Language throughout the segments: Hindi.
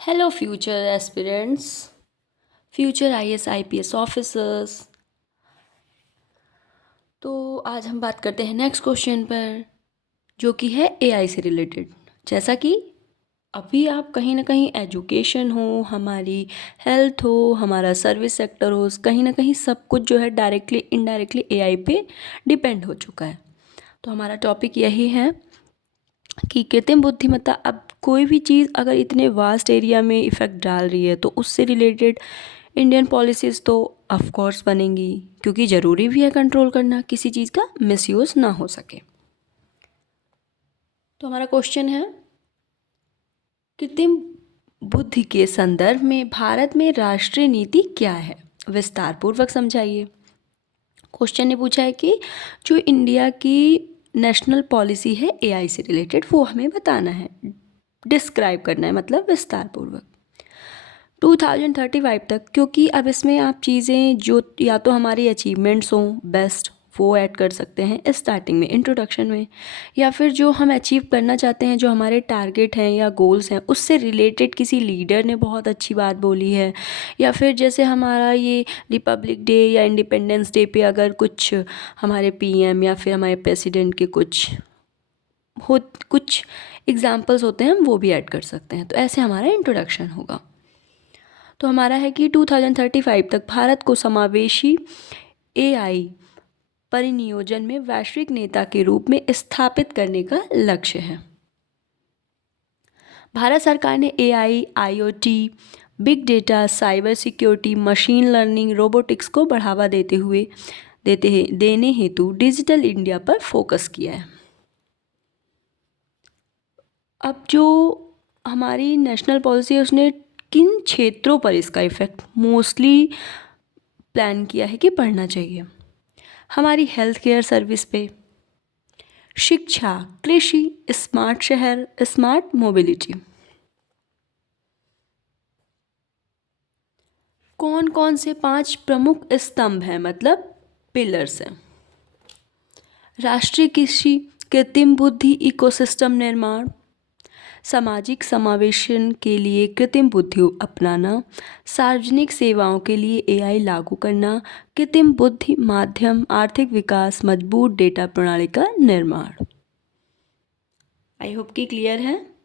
Hello future aspirants, future IAS IPS officers. तो आज हम बात करते हैं नेक्स्ट क्वेश्चन पर, जो कि है एआई से रिलेटेड। जैसा कि अभी आप कहीं ना कहीं एजुकेशन हो, हमारी हेल्थ हो, हमारा सर्विस सेक्टर हो, कहीं ना कहीं सब कुछ जो है डायरेक्टली इनडायरेक्टली एआई पे डिपेंड हो चुका है। तो हमारा टॉपिक यही है कि कृत्रिम बुद्धिमत्ता अब कोई भी चीज़ अगर इतने वास्ट एरिया में इफ़ेक्ट डाल रही है तो उससे रिलेटेड इंडियन पॉलिसीज़ तो ऑफ कोर्स बनेंगी, क्योंकि ज़रूरी भी है कंट्रोल करना, किसी चीज़ का मिसयूज़ ना हो सके। तो हमारा क्वेश्चन है, कृत्रिम बुद्धि के संदर्भ में भारत में राष्ट्रीय नीति क्या है? विस्तार पूर्वक समझाइए। क्वेश्चन ने पूछा है कि जो इंडिया की नेशनल पॉलिसी है एआई से रिलेटेड वो हमें बताना है, डिस्क्राइब करना है, मतलब विस्तार पूर्वक 2035 तक। क्योंकि अब इसमें आप चीज़ें जो या तो हमारी अचीवमेंट्स हों बेस्ट, वो ऐड कर सकते हैं स्टार्टिंग में, इंट्रोडक्शन में, या फिर जो हम अचीव करना चाहते हैं, जो हमारे टारगेट हैं या गोल्स हैं, उससे रिलेटेड किसी लीडर ने बहुत अच्छी बात बोली है, या फिर जैसे हमारा ये रिपब्लिक डे या इंडिपेंडेंस डे पे अगर कुछ हमारे पीएम या फिर हमारे प्रेसिडेंट के कुछ एग्जाम्पल्स होते हैं, हम वो भी ऐड कर सकते हैं। तो ऐसे हमारा इंट्रोडक्शन होगा। तो हमारा है कि 2035 तक भारत को समावेशी एआई परिनियोजन में वैश्विक नेता के रूप में स्थापित करने का लक्ष्य है। भारत सरकार ने AI, IoT, big data, cyber security, machine learning, robotics को बढ़ावा देने हेतु डिजिटल इंडिया पर फोकस किया है। अब जो हमारी नेशनल पॉलिसी है उसने किन क्षेत्रों पर इसका इफ़ेक्ट मोस्टली प्लान किया है कि पढ़ना चाहिए? हमारी हेल्थ केयर सर्विस पे, शिक्षा, कृषि, स्मार्ट शहर, स्मार्ट मोबिलिटी। कौन कौन से 5 प्रमुख स्तंभ हैं, मतलब पिलर्स हैं? राष्ट्रीय कृषि कृत्रिम बुद्धि इकोसिस्टम निर्माण, सामाजिक समावेशन के लिए कृत्रिम बुद्धि अपनाना, सार्वजनिक सेवाओं के लिए एआई लागू करना, कृत्रिम बुद्धि माध्यम आर्थिक विकास, मजबूत डेटा प्रणाली का निर्माण। आई होप कि क्लियर है।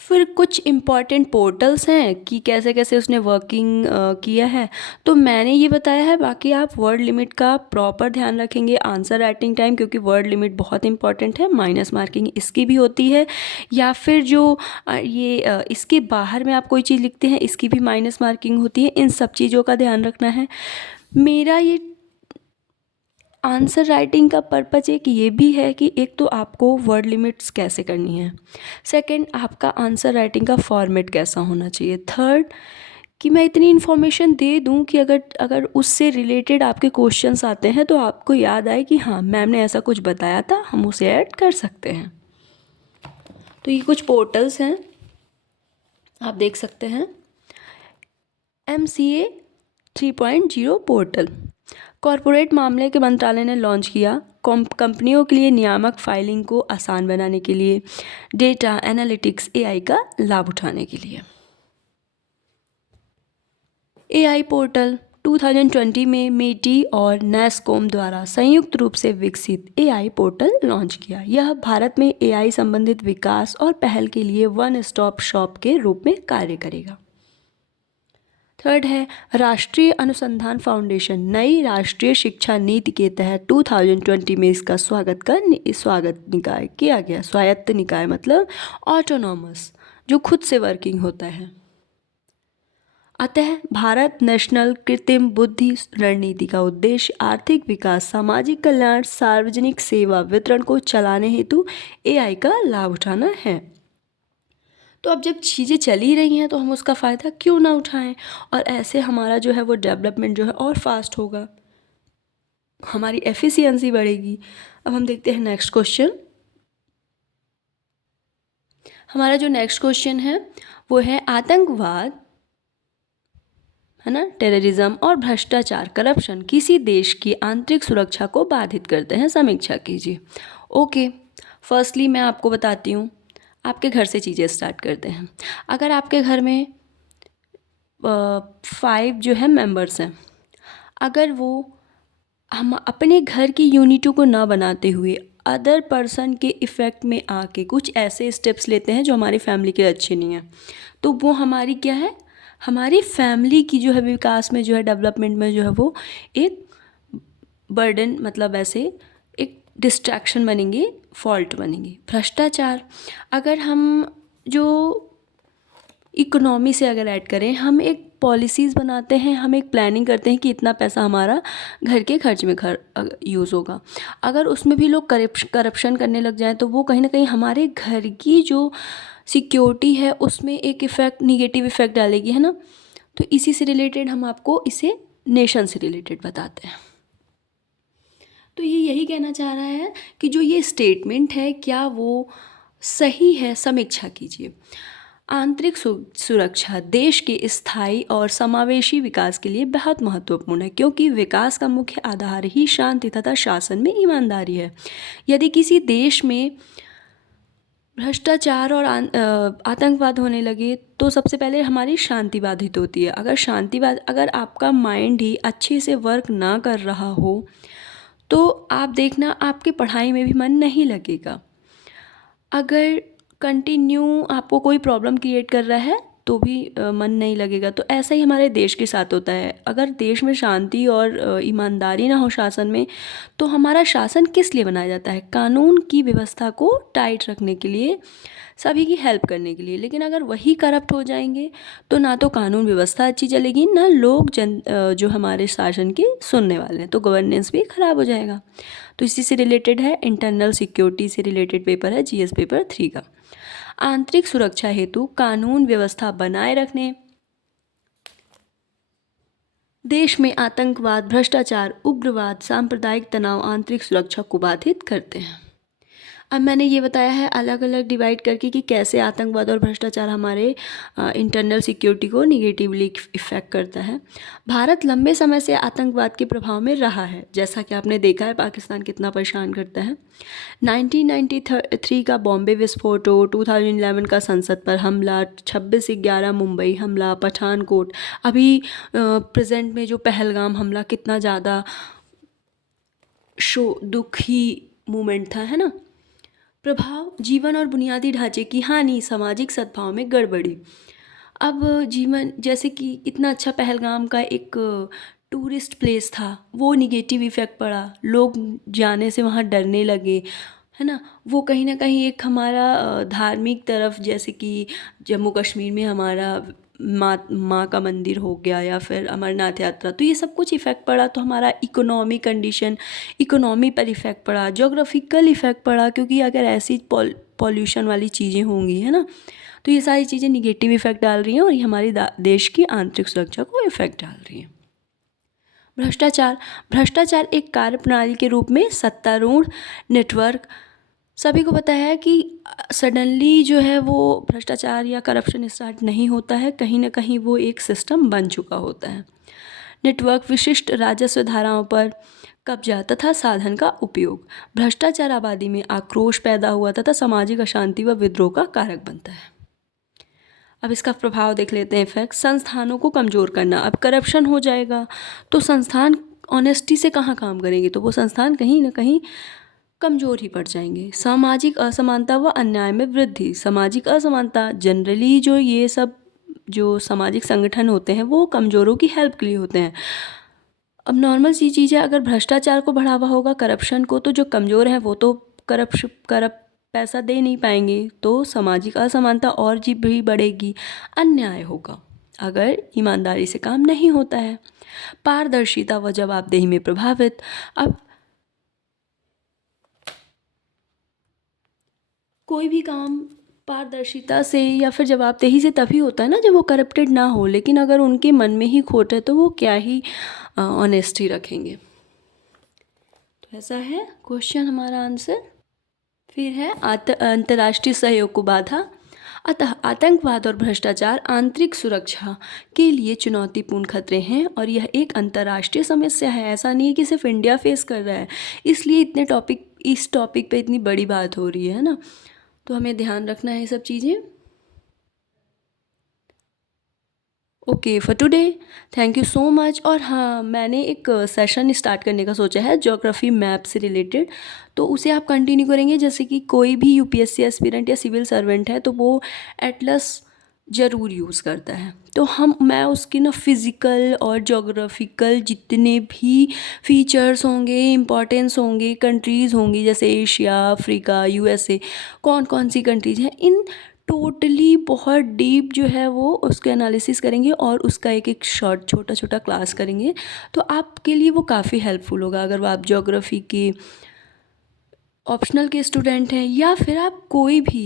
फिर कुछ इम्पॉर्टेंट पोर्टल्स हैं कि कैसे कैसे उसने वर्किंग किया है, तो मैंने ये बताया है। बाकी आप वर्ड लिमिट का प्रॉपर ध्यान रखेंगे आंसर राइटिंग टाइम, क्योंकि वर्ड लिमिट बहुत इंपॉर्टेंट है। माइनस मार्किंग इसकी भी होती है, या फिर जो इसके बाहर में आप कोई चीज़ लिखते हैं इसकी भी माइनस मार्किंग होती है। इन सब चीज़ों का ध्यान रखना है। मेरा ये आंसर राइटिंग का पर्पज़ एक ये भी है कि एक तो आपको वर्ड लिमिट्स कैसे करनी है, सेकंड आपका आंसर राइटिंग का फॉर्मेट कैसा होना चाहिए, थर्ड कि मैं इतनी इन्फॉर्मेशन दे दूं कि अगर अगर उससे रिलेटेड आपके क्वेश्चंस आते हैं तो आपको याद आए कि हाँ मैम ने ऐसा कुछ बताया था, हम उसे ऐड कर सकते हैं। तो ये कुछ पोर्टल्स हैं, आप देख सकते हैं। MCA 3.0 पोर्टल कॉरपोरेट मामले के मंत्रालय ने लॉन्च किया, कंपनियों के लिए नियामक फाइलिंग को आसान बनाने के लिए, डेटा एनालिटिक्स एआई का लाभ उठाने के लिए। एआई पोर्टल 2020 में मेटी और नैस्कॉम द्वारा संयुक्त रूप से विकसित एआई पोर्टल लॉन्च किया। यह भारत में एआई संबंधित विकास और पहल के लिए वन स्टॉप शॉप के रूप में कार्य करेगा। थर्ड है राष्ट्रीय अनुसंधान फाउंडेशन नई राष्ट्रीय शिक्षा नीति के तहत 2020 में इसका स्वागत निकाय किया गया। स्वायत्त निकाय मतलब ऑटोनॉमस, जो खुद से वर्किंग होता है। अतः भारत नेशनल कृत्रिम बुद्धि रणनीति का उद्देश्य आर्थिक विकास, सामाजिक कल्याण, सार्वजनिक सेवा वितरण को चलाने हेतु एआई का लाभ उठाना है। तो अब जब चीज़ें चल ही रही हैं तो हम उसका फ़ायदा क्यों ना उठाएं, और ऐसे हमारा जो है वो डेवलपमेंट जो है और फास्ट होगा, हमारी एफिशिएंसी बढ़ेगी। अब हम देखते हैं नेक्स्ट क्वेश्चन। हमारा जो नेक्स्ट क्वेश्चन है वो है आतंकवाद, है ना, टेररिज्म और भ्रष्टाचार, करप्शन किसी देश की आंतरिक सुरक्षा को बाधित करते हैं, समीक्षा कीजिए। ओके, फर्स्टली मैं आपको बताती हूँ, आपके घर से चीज़ें स्टार्ट करते हैं। अगर आपके घर में 5 जो है मेंबर्स हैं, अगर वो हम अपने घर की यूनिटों को ना बनाते हुए अदर पर्सन के इफ़ेक्ट में आके कुछ ऐसे स्टेप्स लेते हैं जो हमारी फैमिली के लिए अच्छे नहीं हैं, तो वो हमारी क्या है, हमारी फैमिली की जो है विकास में, जो है डेवलपमेंट में, जो है वो एक बर्डन, मतलब ऐसे एक डिस्ट्रैक्शन बनेंगे, फॉल्ट बनेंगे। भ्रष्टाचार, अगर हम जो इकोनॉमी से अगर ऐड करें, हम एक पॉलिसीज़ बनाते हैं, हम एक प्लानिंग करते हैं कि इतना पैसा हमारा घर के खर्च में यूज़ होगा। अगर उसमें भी लोग करप्शन करने लग जाएं तो वो कहीं ना कहीं हमारे घर की जो सिक्योरिटी है उसमें एक इफ़ेक्ट, निगेटिव इफ़ेक्ट डालेगी, है ना। तो इसी से रिलेटेड हम आपको इसे नेशन से रिलेटेड बताते हैं। तो ये यही कहना चाह रहा है कि जो ये स्टेटमेंट है क्या वो सही है, समीक्षा कीजिए। आंतरिक सुरक्षा देश के स्थायी और समावेशी विकास के लिए बहुत महत्वपूर्ण है, क्योंकि विकास का मुख्य आधार ही शांति तथा शासन में ईमानदारी है। यदि किसी देश में भ्रष्टाचार और आतंकवाद होने लगे तो सबसे पहले हमारी शांति बाधित होती है। अगर आपका माइंड ही अच्छे से वर्क ना कर रहा हो तो आप देखना आपकी पढ़ाई में भी मन नहीं लगेगा। अगर कंटिन्यू आपको कोई प्रॉब्लम क्रिएट कर रहा है तो भी मन नहीं लगेगा। तो ऐसा ही हमारे देश के साथ होता है। अगर देश में शांति और ईमानदारी ना हो शासन में, तो हमारा शासन किस लिए बनाया जाता है? कानून की व्यवस्था को टाइट रखने के लिए, सभी की हेल्प करने के लिए। लेकिन अगर वही करप्ट हो जाएंगे तो ना तो कानून व्यवस्था अच्छी चलेगी, ना लोग जो हमारे शासन की सुनने वाले हैं, तो गवर्नेंस भी ख़राब हो जाएगा। तो इसी से रिलेटेड है, इंटरनल सिक्योरिटी से रिलेटेड पेपर है, जीएस पेपर 3 का। आंतरिक सुरक्षा हेतु कानून व्यवस्था बनाए रखने, देश में आतंकवाद, भ्रष्टाचार, उग्रवाद, सांप्रदायिक तनाव आंतरिक सुरक्षा को बाधित करते हैं। अब मैंने ये बताया है अलग अलग डिवाइड करके कि कैसे आतंकवाद और भ्रष्टाचार हमारे इंटरनल सिक्योरिटी को निगेटिवली इफ़ेक्ट करता है। भारत लंबे समय से आतंकवाद के प्रभाव में रहा है, जैसा कि आपने देखा है पाकिस्तान कितना परेशान करता है। 1993 का बॉम्बे विस्फोट हो, 2011 का संसद पर हमला, 26/11 मुंबई हमला, पठानकोट, अभी प्रेजेंट में जो पहलगाम हमला, कितना ज़्यादा दुखी मोमेंट था, है ना। प्रभाव, जीवन और बुनियादी ढांचे की हानि, सामाजिक सद्भाव में गड़बड़ी। अब जीवन, जैसे कि इतना अच्छा पहलगाम का एक टूरिस्ट प्लेस था, वो निगेटिव इफ़ेक्ट पड़ा, लोग जाने से वहाँ डरने लगे, है ना। वो कहीं ना कहीं एक हमारा धार्मिक तरफ, जैसे कि जम्मू कश्मीर में हमारा माँ का मंदिर हो गया, या फिर अमरनाथ यात्रा, तो ये सब कुछ इफ़ेक्ट पड़ा। तो हमारा इकोनॉमी कंडीशन, इकोनॉमी पर इफ़ेक्ट पड़ा, जोग्राफिकल इफ़ेक्ट पड़ा, क्योंकि अगर ऐसी पॉल्यूशन वाली चीज़ें होंगी, है ना, तो ये सारी चीज़ें निगेटिव इफ़ेक्ट डाल रही हैं और ये हमारी देश की आंतरिक सुरक्षा को इफ़ेक्ट डाल रही हैं। भ्रष्टाचार, भ्रष्टाचार एक कार्यप्रणाली के रूप में सत्तारूढ़ नेटवर्क, सभी को पता है कि सडनली जो है वो भ्रष्टाचार या करप्शन स्टार्ट नहीं होता है, कहीं ना कहीं वो एक सिस्टम बन चुका होता है। नेटवर्क, विशिष्ट राजस्व धाराओं पर कब्जा तथा साधन का उपयोग, भ्रष्टाचार आबादी में आक्रोश पैदा हुआ तथा सामाजिक अशांति व विद्रोह का कारक बनता है। अब इसका प्रभाव देख लेते हैं। इफेक्ट, संस्थानों को कमज़ोर करना। अब करप्शन हो जाएगा तो संस्थान ऑनेस्टी से कहाँ काम करेंगे, तो वो संस्थान कहीं ना कहीं कमज़ोर ही पड़ जाएंगे। सामाजिक असमानता व अन्याय में वृद्धि। सामाजिक असमानता, जनरली जो ये सब जो सामाजिक संगठन होते हैं वो कमज़ोरों की हेल्प के लिए होते हैं। अब नॉर्मल सी चीज़ है, अगर भ्रष्टाचार को बढ़ावा होगा, करप्शन को, तो जो कमज़ोर हैं वो तो करप्ट पैसा दे नहीं पाएंगे, तो सामाजिक असमानता और जी भी बढ़ेगी, अन्याय होगा अगर ईमानदारी से काम नहीं होता है। पारदर्शिता व जवाबदेही में प्रभावित। अब कोई भी काम पारदर्शिता से या फिर जवाबदेही से तभी होता है ना जब वो करप्टेड ना हो, लेकिन अगर उनके मन में ही खोट है तो वो क्या ही ऑनेस्टी रखेंगे। तो ऐसा है क्वेश्चन हमारा आंसर। फिर है अंतर्राष्ट्रीय सहयोग को बाधा। अतः आतंकवाद और भ्रष्टाचार आंतरिक सुरक्षा के लिए चुनौतीपूर्ण खतरे हैं और यह एक अंतर्राष्ट्रीय समस्या है। ऐसा नहीं है कि सिर्फ इंडिया फेस कर रहा है, इसलिए इस टॉपिक पे इतनी बड़ी बात हो रही है ना। तो हमें ध्यान रखना है ये सब चीज़ें। Okay for today, thank you so much. और हाँ, मैंने एक सेशन स्टार्ट करने का सोचा है ज्योग्राफी मैप से रिलेटेड, तो उसे आप कंटिन्यू करेंगे। जैसे कि कोई भी यूपीएससी एस्पिरेंट या सिविल सर्वेंट है तो वो एटलस ज़रूर यूज़ करता है। तो मैं उसकी ना फिज़िकल और जोग्राफिकल जितने भी फीचर्स होंगे, इम्पॉर्टेंस होंगे, कंट्रीज़ होंगी, जैसे एशिया, अफ्रीका, यूएसए, कौन कौन सी कंट्रीज़ हैं, इन टोटली बहुत डीप जो है वो उसके एनालिसिस करेंगे और उसका एक एक शॉर्ट छोटा छोटा क्लास करेंगे। तो आपके लिए वो काफ़ी हेल्पफुल होगा अगर वो आप ज्योग्राफी के ऑप्शनल के स्टूडेंट हैं या फिर आप कोई भी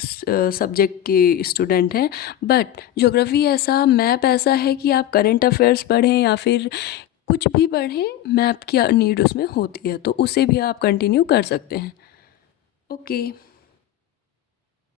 सब्जेक्ट के स्टूडेंट हैं। बट ज्योग्राफी ऐसा, मैप ऐसा है कि आप करंट अफेयर्स पढ़ें या फिर कुछ भी पढ़ें, मैप की नीड उसमें होती है, तो उसे भी आप कंटिन्यू कर सकते हैं। ओके।